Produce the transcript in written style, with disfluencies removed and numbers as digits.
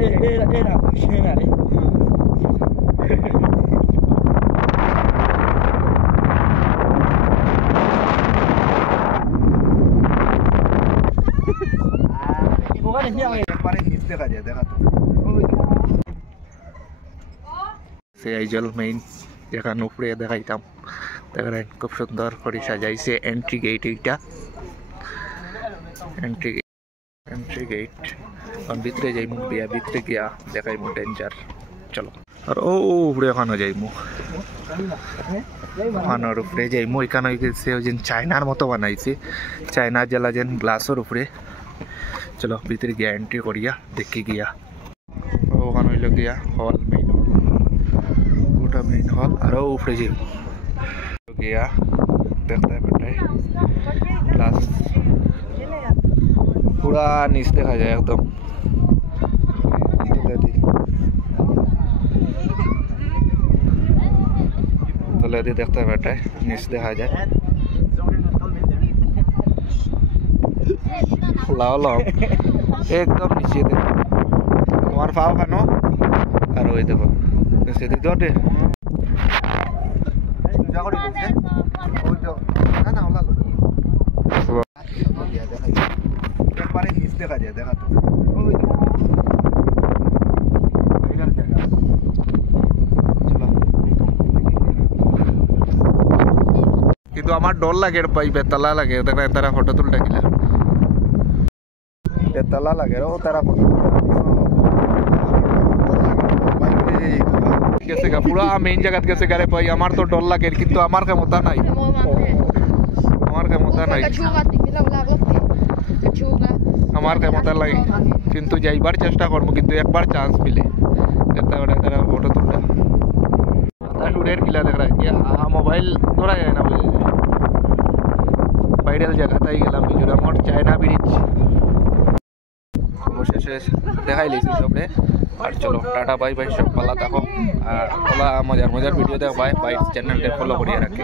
era scena Aizawl মেইন যেখানে উপরে দেখাইতাম দেখেন খুব সুন্দর করে সাজাইছে এন্ট্রি গেট এইটা এন্ট্রি গেট আর ভিতরে যাইমু বিয়া ভিতরে গিয়া দেখাইমু ডেঞ্জার চলো আর ও উপরে ওখানে যাইমু ওখানের উপরে যাইমু এখানে গেছে ওই যে চায়নার মতো বানাইছে চায়না জেলা যেন গ্লাসের উপরে চলো ভিতরে গিয়া এন্ট্রি করিয়া দেখি গিয়া ওখানে হইল গিয়া হল মেইন হল ওটা মেইন হল আরও উপরে যাইব গিয়া দেখতে পাঠাই গ্লাস পুরা নিচ দেখা যায় একদম তলে দিয়ে দেখতে পাঠাই নিচ দেখা যায় লাও লাও একদম নিচে দেখ তোমার পাও কেন আর ওই দেখো নিচে দিক দে দেখা যায় দেখা তো কিন্তু আমার ডর লাগে ভাই বেতালা লাগে দেখো তারা ফটো তুলটা গিলা বেতালা লাগে ও তারা ফটো গেছে গা পুরা মেইন জায়গা গেছে গারে ভাই আমার তো ডর লাগে কিন্তু আমার ক্ষমতা নাই আমার ক্ষমতা লাগে কিন্তু যাইবার চেষ্টা করবো কিন্তু একবার চান্স মিলে তারা ফটো তুলটা টুরের কিলা দেখ মোবাইল ধরা যায় না বুঝে ভাইরাল জায়গা তাই গেলাম মিজোরামর চায়না ব্রিজ অবশেষে দেখাই লিছি সবরে আর চলো টাটা বাই বাই সব পালা থাকো আর মজার ভিডিও দেখ বাই চ্যানেলটা ফলো করিয়ে রাখি